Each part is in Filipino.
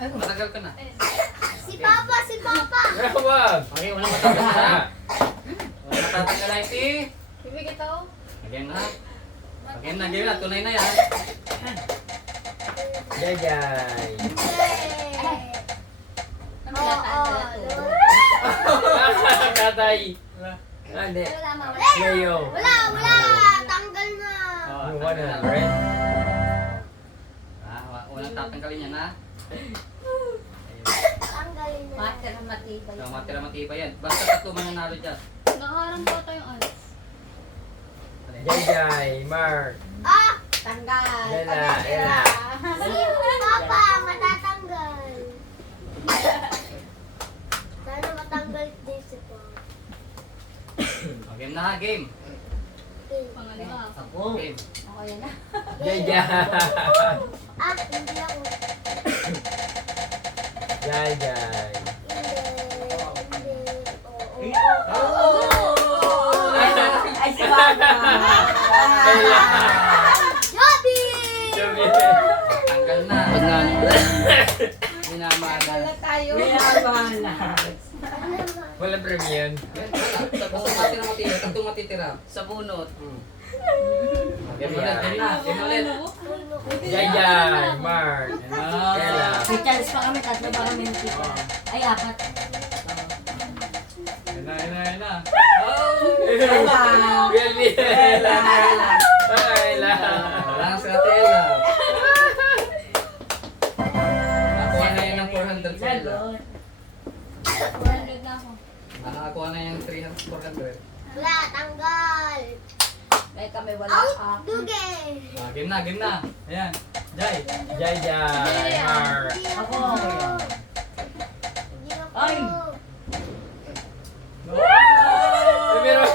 Matagal ka na. Si Papa, si Papa. Wag! Okay, walang matagal na. Walang matatanggal na ito eh. Bibigit ako. Again na. Again na, game na. Tunay na yan. Jajay! Katay! Ah, hindi. Leo. Wala, wala. Tanggal na. Oh, Yung tanggal na. 100. Walang tatanggalin yan ha. Tanggalin na. Matira matibay. So, matira-matibay yan. Basta tatlo mananalo dyan. Nakaharang po tayong alas. Jajay! Mark! Ah! Tanggal. Ella! Ella! Si Papa, matatanggal. Sana matanggal din si Papa. Game na ha, game. Pangalawa. Game. Ako yan na. Jajay! Ah, hindi ako. Jajay! Hindi. Ay, si Mama. Ella! Joby! Tanggal na. Pag na. Minamahal na. tayo. Walang premium. Basta matira-matira. Tatlong matitira. Sa bunot. Game ulit, game na. Game ulit. Jajay! Mark! Ella! May chance pa kami, tatlo pa kami nakita. Ay, apat. Ayun na. Baby! Ella! Ella! Wala nga si Ate Ella. Nakuha na yun ng 400 si Ella. 400 na ako. Nakakuha na yung 300, 400. Wala, tanggal. Dahil kami wala Out, pa. duge. Game na, game na. Ayan. Jai. Jajay! Mark! Hindi Ako. Hindi ako. Ay! Emeros!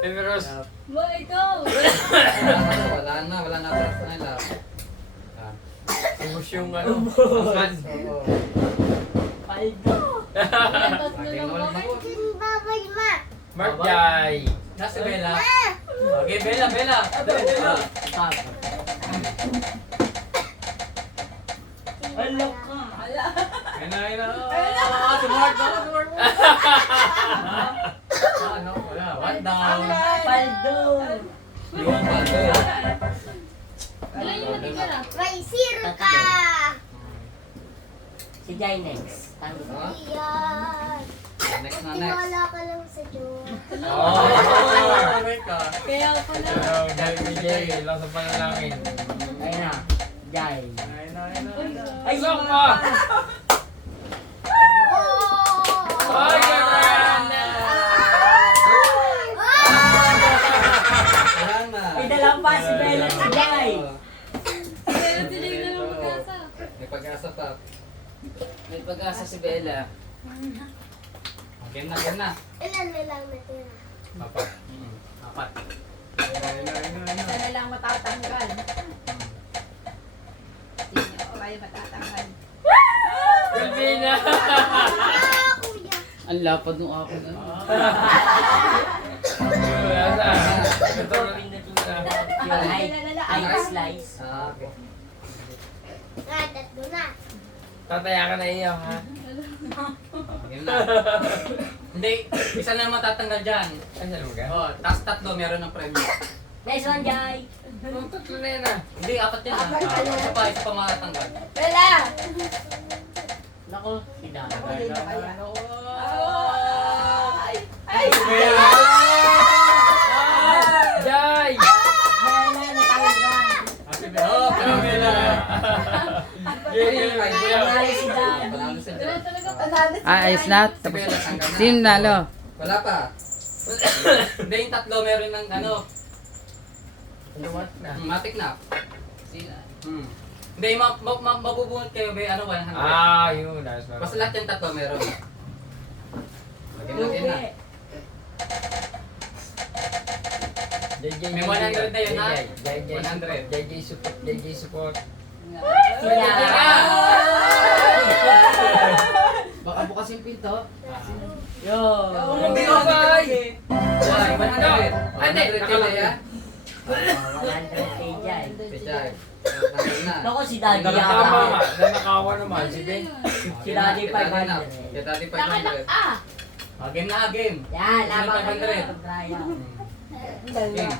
Emeros! Ba, ikaw! Wala na oras na nila. Ubus yung ano. Fans. Oo. Paldo! Tatlo Game lang na ulit kami. ako. Babay, ma. Mark Jai! Nasa Bella. Ah! Okay, Bella. Bella. Alok ka! Ala! Ayun na. Si Mark. Ano? Wala. One down. Paldo! Yung pato. Ilan yung matitira? May zero ka. Si Jai next. Ah, Yan. Next na next. Tiwala ka lang sa Diyos. Oh! Correct ka. Kaya pala. Hello, Jai PJ. Lang sa panalangin. Ayun na. Jai. Ay, saan ka? Oh! Ay, Gabriel! Wala na. May dalang pa si Bella at si Jai. Pero si Jai na lang mag-asa. May pag-asa pa. May pag-asa si Bella. Game na. Ilan na lang natira? Apat. Apat. Isa na lang matatanggal. Hindi niyo ako kayo matatanggal. Galvina! Ah, kuya. Ang lapad nung ako na. Ice slice. Ah, okay. Ah, tatlo na. Tataya ka na iyo, ha? Game na. Hindi, isa na matatanggal dyan. Ay, saan mo ka? Oh, tapos tatlo meron ng premyo. Nice one, Jai. Tatlo na yun, ha? Hindi, apat yan. Apat pala. Isa pa matatanggal. Bella! Nako, si Dana. Ay! Jai! Bella, natanggal. Oh, pero Bella. Panalo si Dan. Panalo si Dan. Ayos lahat. Si Bella, tanggal na. Sino nalo? Wala pa. Hindi, yung tatlo meron ng ano. Lumat na. Matik na. Hindi, mabubunot kayo ba? Ano, 100. Ah, yun. Nice one. Basta lahat yung tatlo meron. Lagyan na. JJ, May 100 na yun, ha? JJ 100. JJ support. JJ support. Sila. Baka bukas yung pinto. Yo. Hindi ko kay! Wala, 100. Hindi, 100 kayo, ya? 100 kay Jai. Si Jai. Game na. Naku, si Daddy Nakatama yata. nga. Nanakawa naman. Si Ben. Si Daddy Kay Daddy na. 500. Kay Daddy Nakanak 500. ah. Game na, game. Yan, Sino laban 500? kayo. Brian. Game.